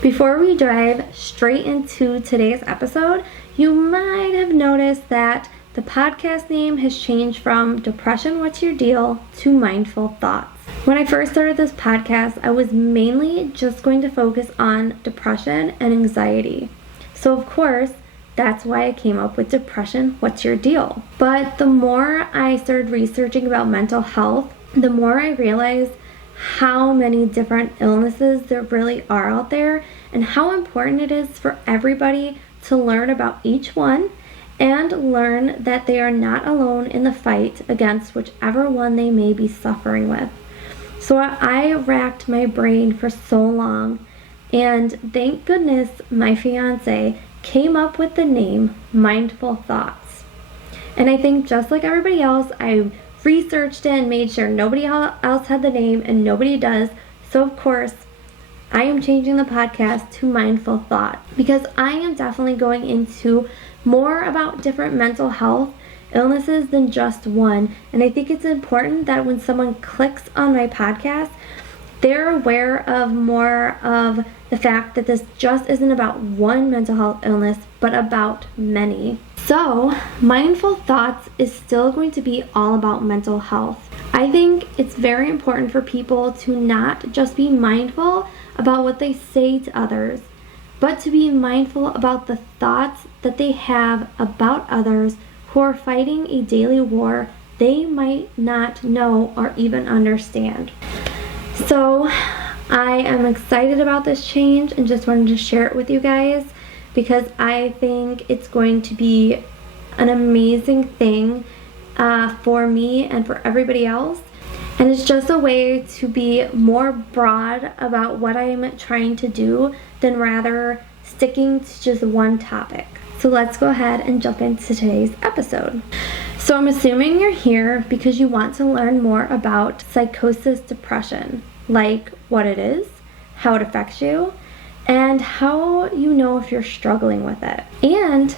Before we dive straight into today's episode, you might have noticed that the podcast name has changed from Depression, What's Your Deal to Mindful Thoughts. When I first started this podcast, I was mainly just going to focus on depression and anxiety. So of course, that's why I came up with Depression, What's Your Deal? But the more I started researching about mental health, the more I realized how many different illnesses there really are out there and how important it is for everybody to learn about each one and learn that they are not alone in the fight against whichever one they may be suffering with. So I racked my brain for so long, and thank goodness my fiance came up with the name Mindful Thoughts. And I think just like everybody else, I researched it and made sure nobody else had the name, and nobody does. So of course, I am changing the podcast to Mindful Thought because I am definitely going into more about different mental health illnesses than just one. And I think it's important that when someone clicks on my podcast, they're aware of more of the fact that this just isn't about one mental health illness, but about many. So, Mindful Thoughts is still going to be all about mental health. I think it's very important for people to not just be mindful about what they say to others, but to be mindful about the thoughts that they have about others who are fighting a daily war they might not know or even understand. So I am excited about this change and just wanted to share it with you guys because I think it's going to be an amazing thing for me and for everybody else. And it's just a way to be more broad about what I'm trying to do than rather sticking to just one topic. So let's go ahead and jump into today's episode. So I'm assuming you're here because you want to learn more about psychosis depression, like what it is, how it affects you, and how you know if you're struggling with it, and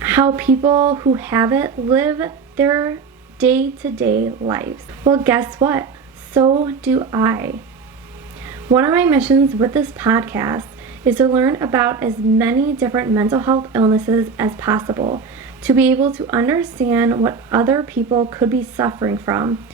how people who have it live their day-to-day lives. Well, guess what? So do I. One of my missions with this podcast is to learn about as many different mental health illnesses as possible, to be able to understand what other people could be suffering from,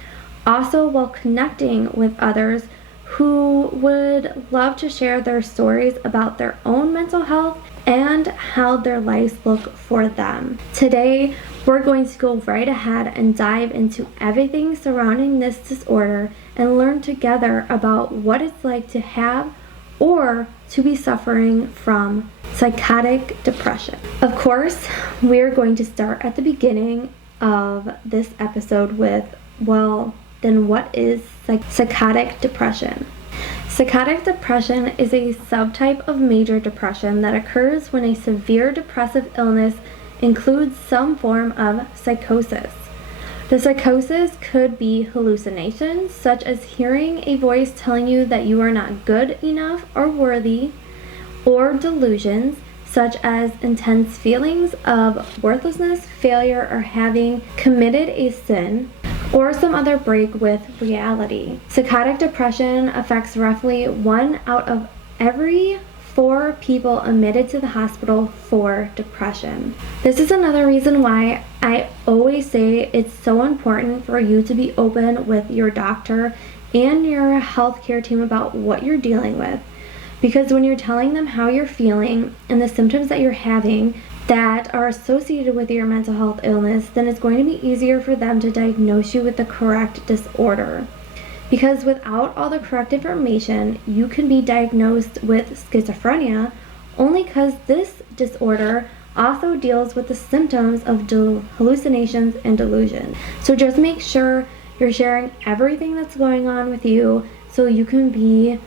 also while connecting with others who would love to share their stories about their own mental health and how their lives look for them. Today, we're going to go right ahead and dive into everything surrounding this disorder and learn together about what it's like to have or to be suffering from psychotic depression. Of course, we're going to start at the beginning of this episode with, well, then what is psychotic depression? Psychotic depression is a subtype of major depression that occurs when a severe depressive illness includes some form of psychosis. The psychosis could be hallucinations, such as hearing a voice telling you that you are not good enough or worthy, or delusions, such as intense feelings of worthlessness, failure, or having committed a sin, or some other break with reality. Psychotic depression affects roughly 1 out of every 4 people admitted to the hospital for depression. This is another reason why I always say it's so important for you to be open with your doctor and your healthcare team about what you're dealing with. Because when you're telling them how you're feeling and the symptoms that you're having that are associated with your mental health illness, then it's going to be easier for them to diagnose you with the correct disorder. Because without all the correct information, you can be diagnosed with schizophrenia only because this disorder also deals with the symptoms of hallucinations and delusions. So just make sure you're sharing everything that's going on with you so you can be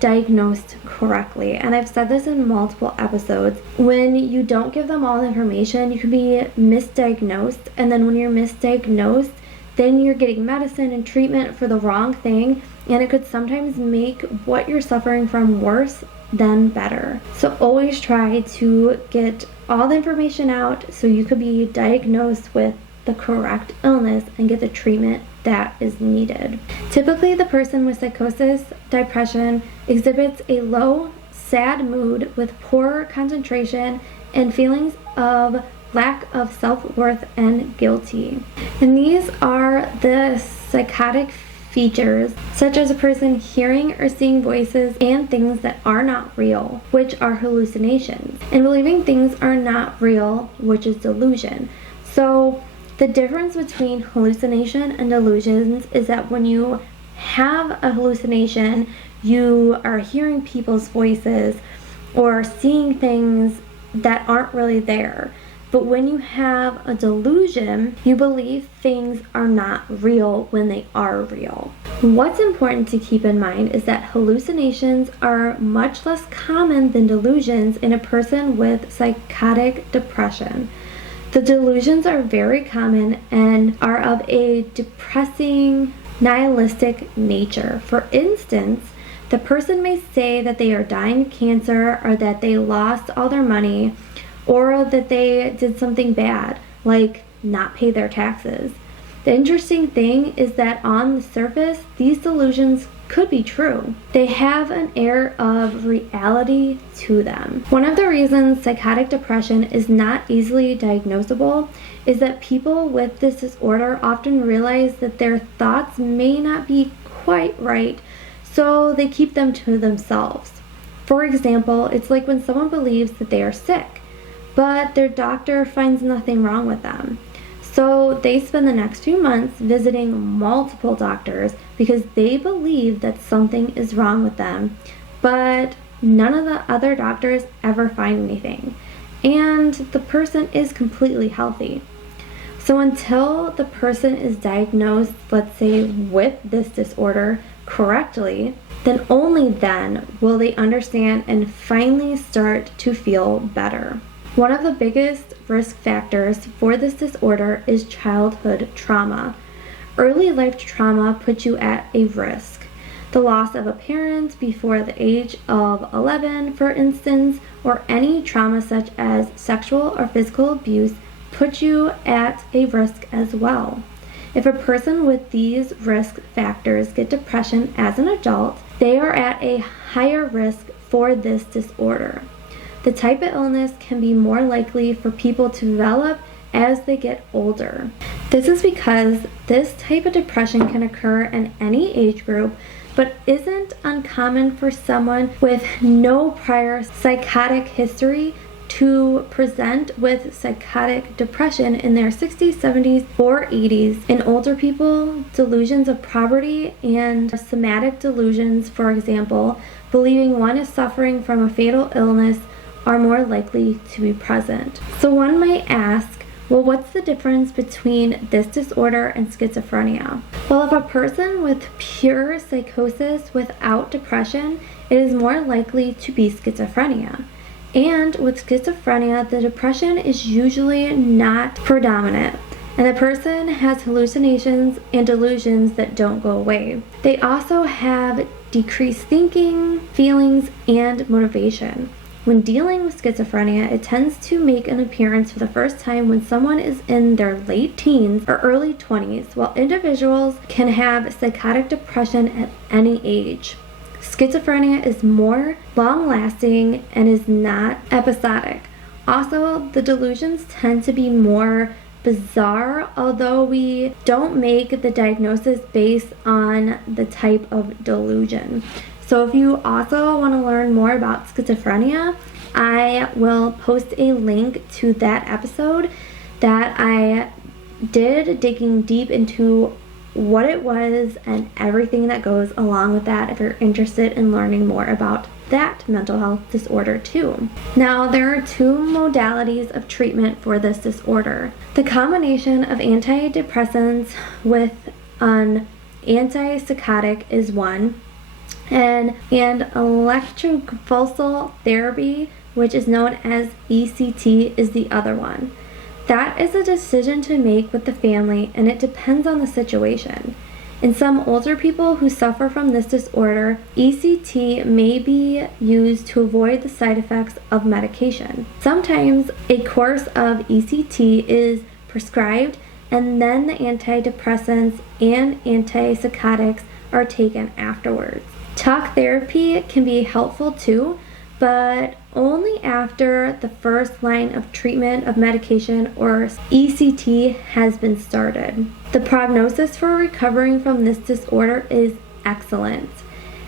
diagnosed correctly. And I've said this in multiple episodes. When you don't give them all the information, you can be misdiagnosed, and then when you're misdiagnosed, then you're getting medicine and treatment for the wrong thing, and it could sometimes make what you're suffering from worse than better. So always try to get all the information out so you could be diagnosed with the correct illness and get the treatment that is needed. Typically, the person with psychosis, depression, exhibits a low sad mood with poor concentration, and feelings of lack of self-worth and guilty. And these are the psychotic features, such as a person hearing or seeing voices and things that are not real, which are hallucinations, and believing things are not real, which is delusion. So the difference between hallucination and delusions is that when you have a hallucination, you are hearing people's voices or seeing things that aren't really there. But when you have a delusion, you believe things are not real when they are real. What's important to keep in mind is that hallucinations are much less common than delusions in a person with psychotic depression. The delusions are very common and are of a depressing, nihilistic nature. For instance, the person may say that they are dying of cancer, or that they lost all their money, or that they did something bad, like not pay their taxes. The interesting thing is that on the surface, these delusions could be true. They have an air of reality to them. One of the reasons psychotic depression is not easily diagnosable is that people with this disorder often realize that their thoughts may not be quite right, so they keep them to themselves. For example, it's like when someone believes that they are sick, but their doctor finds nothing wrong with them. So they spend the next few months visiting multiple doctors because they believe that something is wrong with them, but none of the other doctors ever find anything, and the person is completely healthy. So until the person is diagnosed, let's say, with this disorder correctly, then only then will they understand and finally start to feel better. One of the biggest risk factors for this disorder is childhood trauma. Early life trauma puts you at a risk. The loss of a parent before the age of 11, for instance, or any trauma such as sexual or physical abuse puts you at a risk as well. If a person with these risk factors get depression as an adult, they are at a higher risk for this disorder. The type of illness can be more likely for people to develop as they get older. This is because this type of depression can occur in any age group, but isn't uncommon for someone with no prior psychotic history to present with psychotic depression in their 60s, 70s, or 80s. In older people, delusions of poverty and somatic delusions, for example, believing one is suffering from a fatal illness, are more likely to be present. So one might ask, well, what's the difference between this disorder and schizophrenia? Well, if a person with pure psychosis without depression, it is more likely to be schizophrenia. And with schizophrenia, the depression is usually not predominant, and the person has hallucinations and delusions that don't go away. They also have decreased thinking, feelings, and motivation. When dealing with schizophrenia, it tends to make an appearance for the first time when someone is in their late teens or early 20s, while individuals can have psychotic depression at any age. Schizophrenia is more long-lasting and is not episodic. Also, the delusions tend to be more bizarre, although we don't make the diagnosis based on the type of delusion. So if you also want to learn more about schizophrenia, I will post a link to that episode that I did, digging deep into what it was and everything that goes along with that, if you're interested in learning more about that mental health disorder too. Now, there are two modalities of treatment for this disorder. The combination of antidepressants with an antipsychotic is one, and electroconvulsive therapy, which is known as ECT, is the other one. That is a decision to make with the family, and it depends on the situation. In some older people who suffer from this disorder, ECT may be used to avoid the side effects of medication. Sometimes a course of ECT is prescribed, and then the antidepressants and antipsychotics are taken afterwards. Talk therapy can be helpful too, but only after the first line of treatment of medication or ECT has been started. The prognosis for recovering from this disorder is excellent.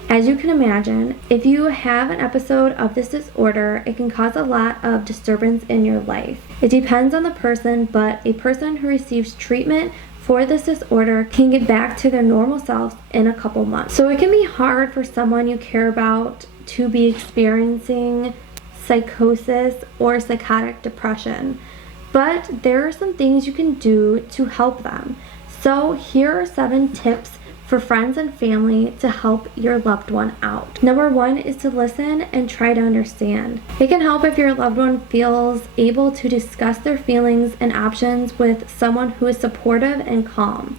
As you can imagine, if you have an episode of this disorder, it can cause a lot of disturbance in your life. It depends on the person, but a person who receives treatment for this disorder can get back to their normal selves in a couple months. So it can be hard for someone you care about to be experiencing psychosis or psychotic depression, but there are some things you can do to help them. So here are 7 tips for friends and family to help your loved one out. Number 1 is to listen and try to understand. It can help if your loved one feels able to discuss their feelings and options with someone who is supportive and calm.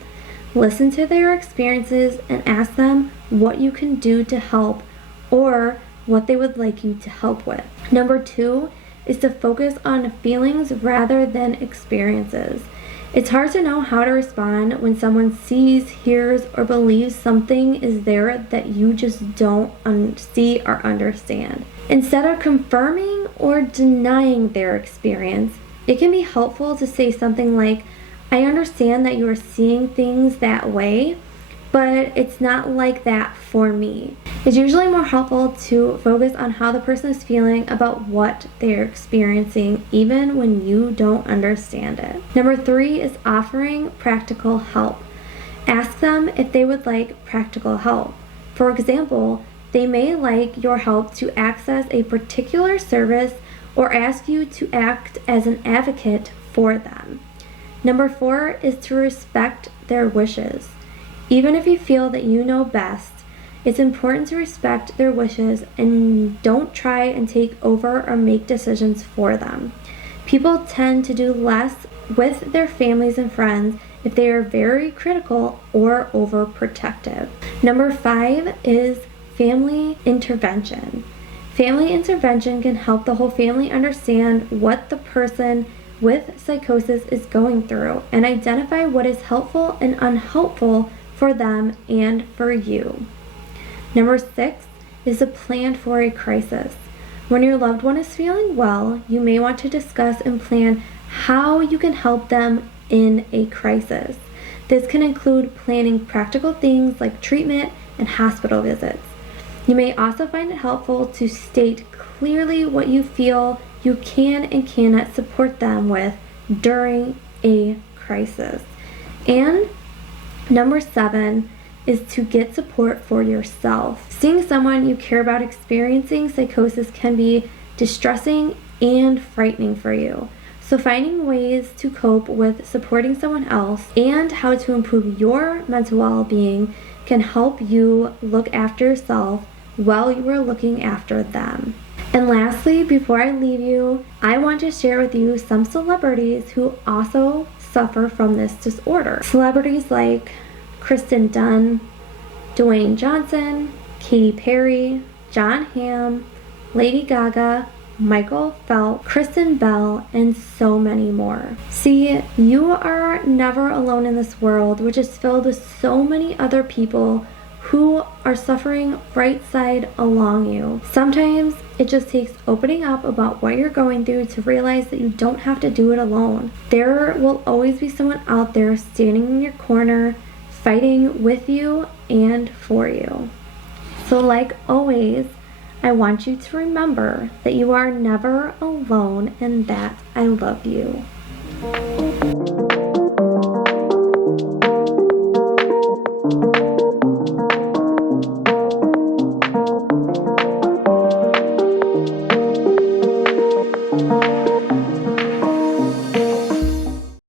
Listen to their experiences and ask them what you can do to help or what they would like you to help with. Number 2 is to focus on feelings rather than experiences. It's hard to know how to respond when someone sees, hears, or believes something is there that you just don't see or understand. Instead of confirming or denying their experience, it can be helpful to say something like, "I understand that you are seeing things that way, but it's not like that for me." It's usually more helpful to focus on how the person is feeling about what they're experiencing, even when you don't understand it. Number 3 is offering practical help. Ask them if they would like practical help. For example, they may like your help to access a particular service or ask you to act as an advocate for them. Number 4 is to respect their wishes. Even if you feel that you know best, it's important to respect their wishes and don't try and take over or make decisions for them. People tend to do less with their families and friends if they are very critical or overprotective. Number 5 is family intervention. Family intervention can help the whole family understand what the person with psychosis is going through and identify what is helpful and unhelpful for them and for you. Number 6 is a plan for a crisis. When your loved one is feeling well, you may want to discuss and plan how you can help them in a crisis. This can include planning practical things like treatment and hospital visits. You may also find it helpful to state clearly what you feel you can and cannot support them with during a crisis. And number 7 is to get support for yourself. Seeing someone you care about experiencing psychosis can be distressing and frightening for you. So finding ways to cope with supporting someone else and how to improve your mental well-being can help you look after yourself while you are looking after them. And lastly, before I leave you, I want to share with you some celebrities who also suffer from this disorder. Celebrities like Kristen Dunn, Dwayne Johnson, Katy Perry, John Hamm, Lady Gaga, Michael Phelps, Kristen Bell, and so many more. See, you are never alone in this world, which is filled with so many other people who are suffering right side along you. Sometimes it just takes opening up about what you're going through to realize that you don't have to do it alone. There will always be someone out there standing in your corner, fighting with you and for you. So like always, I want you to remember that you are never alone and that I love you.